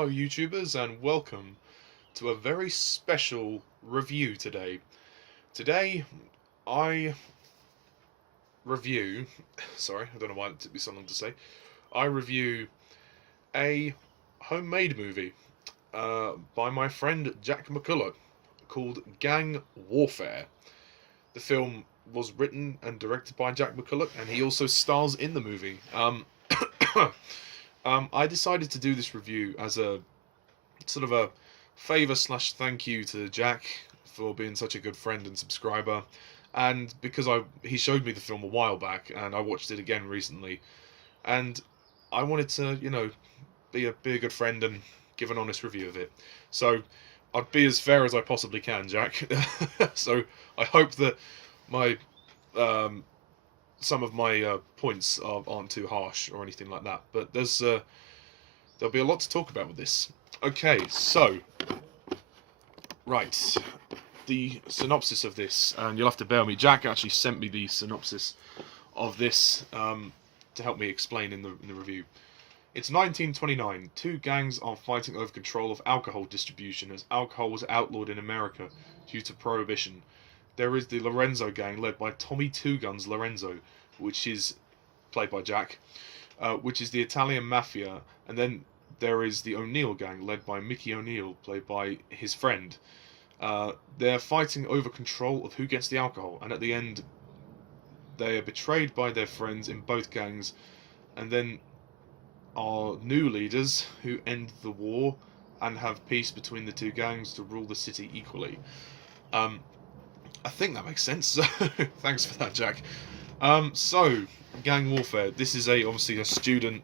fellow YouTubers, and welcome to a very special review today. Today, I review. Sorry, I don't know why it took me so long to say. I review a homemade movie by my friend Jack McCullough called Gang Warfare. The film was written and directed by Jack McCullough, and he also stars in the movie. I decided to do this review as a sort of a favor slash thank you to Jack for being such a good friend and subscriber, and because he showed me the film a while back and I watched it again recently, and I wanted to be a good friend and give an honest review of it. So I'd be as fair as I possibly can, Jack. So I hope that my some of my points aren't too harsh or anything like that. But there'll be a lot to talk about with this. Okay, so right, the synopsis of this, and you'll have to bear with me. Jack actually sent me the synopsis of this to help me explain in the review. It's 1929. Two gangs are fighting over control of alcohol distribution as alcohol was outlawed in America due to prohibition. There is the Lorenzo gang led by Tommy Two Guns Lorenzo, which is played by Jack, which is the Italian mafia, and then there is the O'Neill gang led by Mickey O'Neill, played by his friend. They're fighting over control of who gets the alcohol, and at the end, they are betrayed by their friends in both gangs, and then are new leaders who end the war and have peace between the two gangs to rule the city equally. I think that makes sense. Thanks for that, Jack. So, Gang Warfare. This is obviously a student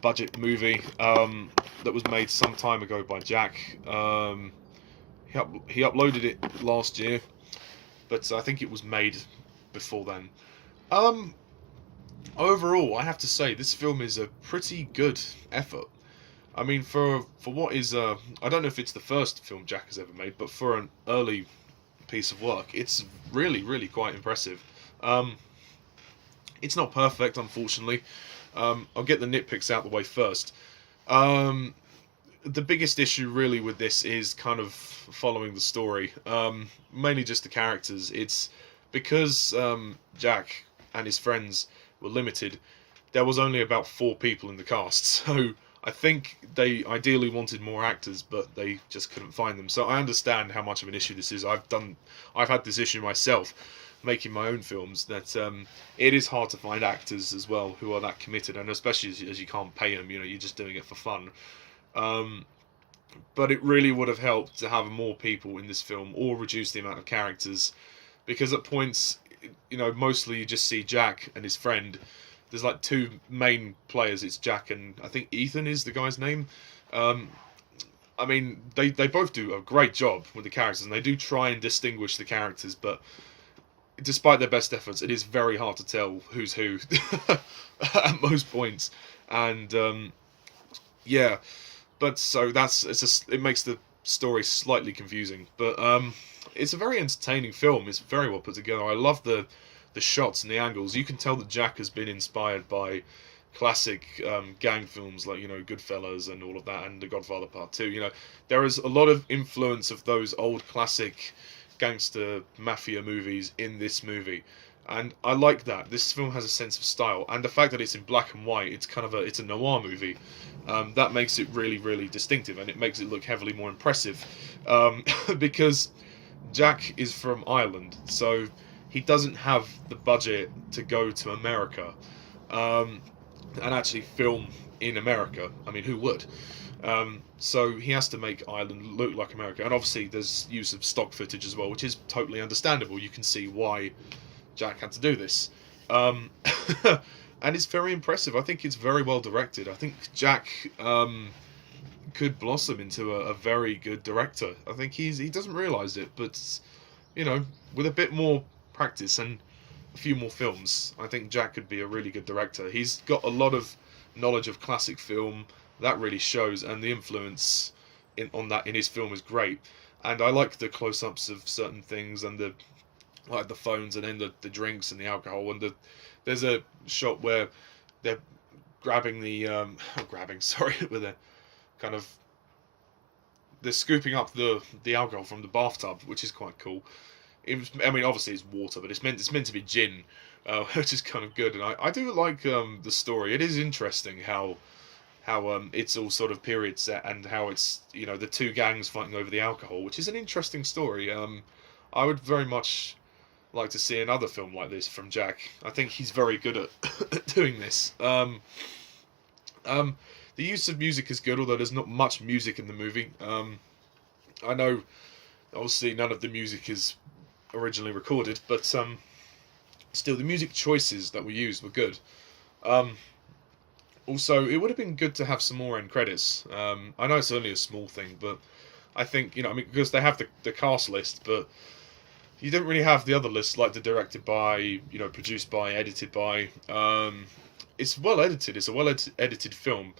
budget movie that was made some time ago by Jack. He uploaded it last year, but I think it was made before then. Overall, I have to say this film is a pretty good effort. I mean, for what is I don't know if it's the first film Jack has ever made, but for an early piece of work, it's really quite impressive. It's not perfect, unfortunately. I'll get the nitpicks out the way first. The biggest issue really with this is kind of following the story, mainly just the characters. It's because Jack and his friends were limited. There was only about 4 people in the cast, so I think they ideally wanted more actors, but they just couldn't find them. So I understand how much of an issue this is. I've had this issue myself, making my own films. That it is hard to find actors as well who are that committed, and especially as you can't pay them. You're just doing it for fun. But it really would have helped to have more people in this film, or reduce the amount of characters, because at points, mostly you just see Jack and his friend. There's like 2 main players. It's Jack and I think Ethan is the guy's name. I mean, they both do a great job with the characters, and they do try and distinguish the characters, but despite their best efforts, it is very hard to tell who's who at most points. And yeah, but so it makes the story slightly confusing, but it's a very entertaining film. It's very well put together. I love the shots and the angles. You can tell that Jack has been inspired by classic gang films like Goodfellas and all of that, and The Godfather Part 2. There is a lot of influence of those old classic gangster mafia movies in this movie, and I like that. This film has a sense of style, and the fact that it's in black and white, it's a noir movie. That makes it really distinctive, and it makes it look heavily more impressive, because Jack is from Ireland, so he doesn't have the budget to go to America and actually film in America. I mean, who would? So he has to make Ireland look like America, and obviously there's use of stock footage as well, which is totally understandable. You can see why Jack had to do this, and it's very impressive. I think it's very well directed. I think Jack could blossom into a very good director. I think he doesn't realise it, but with a bit more practice and a few more films, I think Jack could be a really good director. He's got a lot of knowledge of classic film that really shows, and the influence on that in his film is great. And I like the close-ups of certain things, and the phones, and then the drinks and the alcohol, and there's a shot where they're grabbing the grabbing, sorry, with a kind of they're scooping up the alcohol from the bathtub, which is quite cool. It was, I mean, obviously it's water, but it's meant to be gin, which is kind of good. And I do like the story. It is interesting how it's all sort of period set and how it's the two gangs fighting over the alcohol, which is an interesting story. I would very much like to see another film like this from Jack. I think he's very good at doing this. Um, the use of music is good, although there's not much music in the movie. I know, obviously, none of the music is originally recorded, but still, the music choices that were used were good. Um, Also, it would have been good to have some more end credits. I know it's only a small thing, but I think I mean, because they have the cast list, but you don't really have the other lists like the directed by, produced by, edited by. It's well edited. It's a well edited film.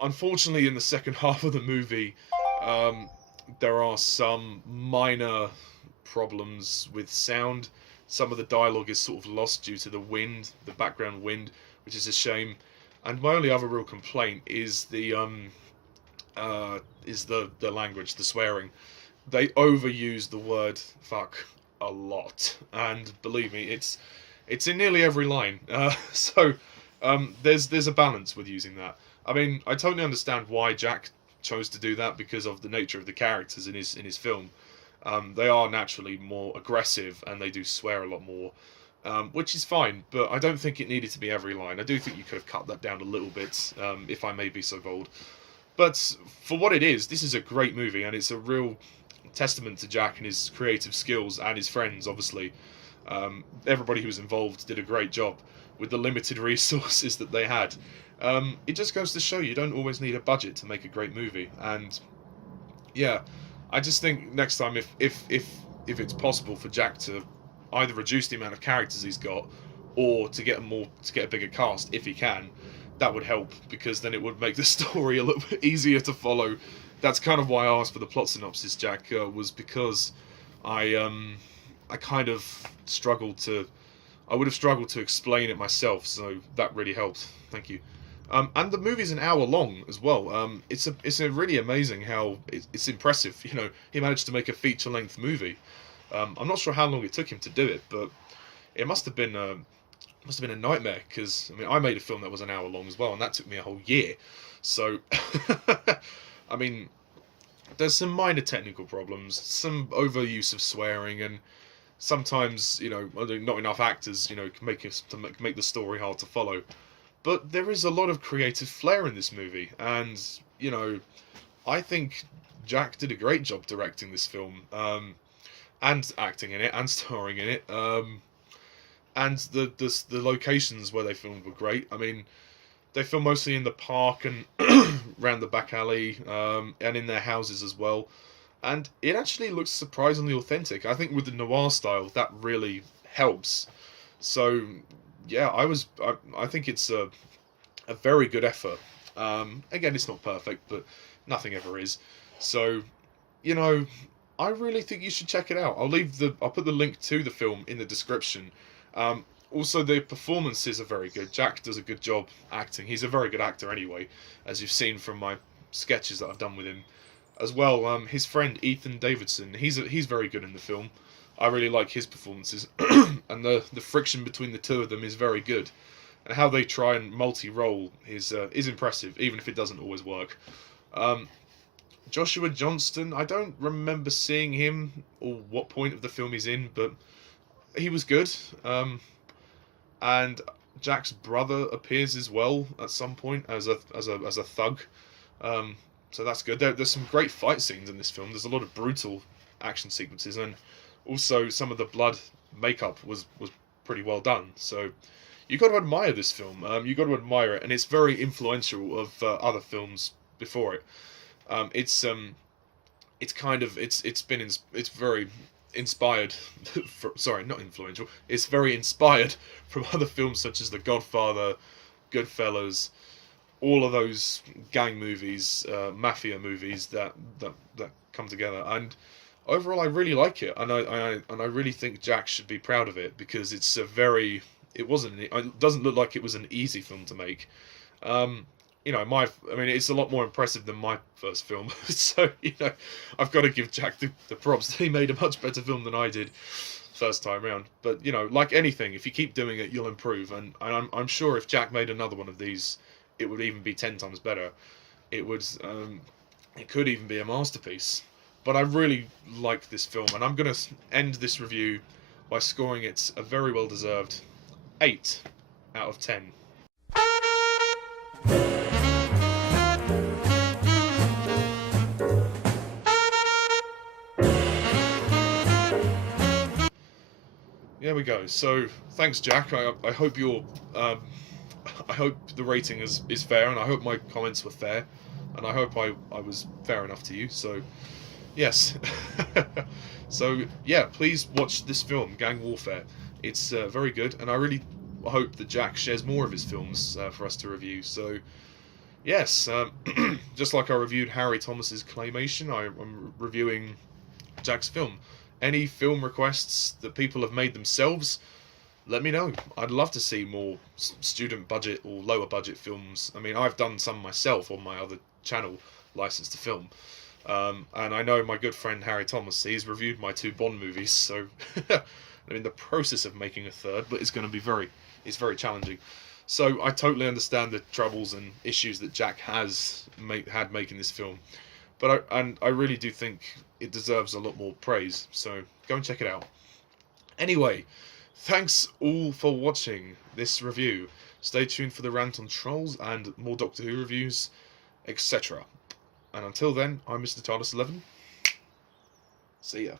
Unfortunately, in the second half of the movie, um, there are some minor problems with sound. Some of the dialogue is sort of lost due to the wind, the background wind, which is a shame. And my only other real complaint is the language, the swearing. They overuse the word fuck a lot, and believe me, it's in nearly every line. So there's a balance with using that. I mean, I totally understand why Jack chose to do that because of the nature of the characters in his film. They are naturally more aggressive and they do swear a lot more, which is fine. But I don't think it needed to be every line. I do think you could have cut that down a little bit, if I may be so bold. But for what it is, this is a great movie, and it's a real testament to Jack and his creative skills and his friends. Obviously, everybody who was involved did a great job with the limited resources that they had. It just goes to show you don't always need a budget to make a great movie. And yeah, I just think next time, if it's possible for Jack to either reduce the amount of characters he's got, or to get a bigger cast if he can, that would help, because then it would make the story a little bit easier to follow. That's kind of why I asked for the plot synopsis, Jack, was because I kind of struggled to I would have struggled to explain it myself, so that really helped. Thank you. And the movie's an hour long as well. It's a really amazing how it's impressive. He managed to make a feature length movie. I'm not sure how long it took him to do it, but it must have been a nightmare, because I mean, I made a film that was an hour long as well, and that took me a whole year. So I mean, there's some minor technical problems, some overuse of swearing, and sometimes not enough actors can make the story hard to follow. But there is a lot of creative flair in this movie, and I think Jack did a great job directing this film, and acting in it, and starring in it. And the locations where they filmed were great. I mean, they filmed mostly in the park and around the back alley, and in their houses as well. And it actually looks surprisingly authentic. I think with the noir style, that really helps. So yeah, I think it's a very good effort. Again, it's not perfect, but nothing ever is. So I really think you should check it out. I'll put the link to the film in the description. Also, the performances are very good. Jack does a good job acting. He's a very good actor anyway, as you've seen from my sketches that I've done with him. As well, his friend Ethan Davidson, he's very good in the film. I really like his performances, and the friction between the two of them is very good. And how they try and multi-role is impressive, even if it doesn't always work. Joshua Johnston, I don't remember seeing him or what point of the film he's in, but he was good. And Jack's brother appears as well at some point as a thug. So that's good. There's some great fight scenes in this film. There's a lot of brutal action sequences, and also some of the blood makeup was pretty well done. So you got to admire this film. You got to admire it, and it's very influential of other films before it. It's very inspired. Sorry, not influential. It's very inspired from other films such as The Godfather, Goodfellas, all of those gang movies, mafia movies that come together. And overall, I really like it, and I really think Jack should be proud of it, because it doesn't look like it was an easy film to make. I mean, it's a lot more impressive than my first film. So, I've got to give Jack the props. He made a much better film than I did first time round. But, like anything, if you keep doing it, you'll improve. And I'm sure if Jack made another one of these, it would even be 10 times better. It would, it could even be a masterpiece. But I really like this film, and I'm going to end this review by scoring it a very well deserved 8 out of 10. There we go. So thanks, Jack. I hope I hope the rating is fair, and I hope my comments were fair, and I hope I was fair enough to you. So yes. So yeah, please watch this film, Gang Warfare. It's very good, and I really hope that Jack shares more of his films for us to review. So yes, just like I reviewed Harry Thomas's Claymation, I'm reviewing Jack's film. Any film requests that people have made themselves, let me know. I'd love to see more student budget or lower budget films. I mean, I've done some myself on my other channel, License to Film. And I know my good friend Harry Thomas, he's reviewed my 2 Bond movies, so I'm in the process of making a third, but it's very challenging. So I totally understand the troubles and issues that Jack had making this film. But I really do think it deserves a lot more praise, so go and check it out. Anyway, thanks all for watching this review. Stay tuned for the rant on Trolls and more Doctor Who reviews, etc. And until then, I'm Mr. TARDIS11. See ya.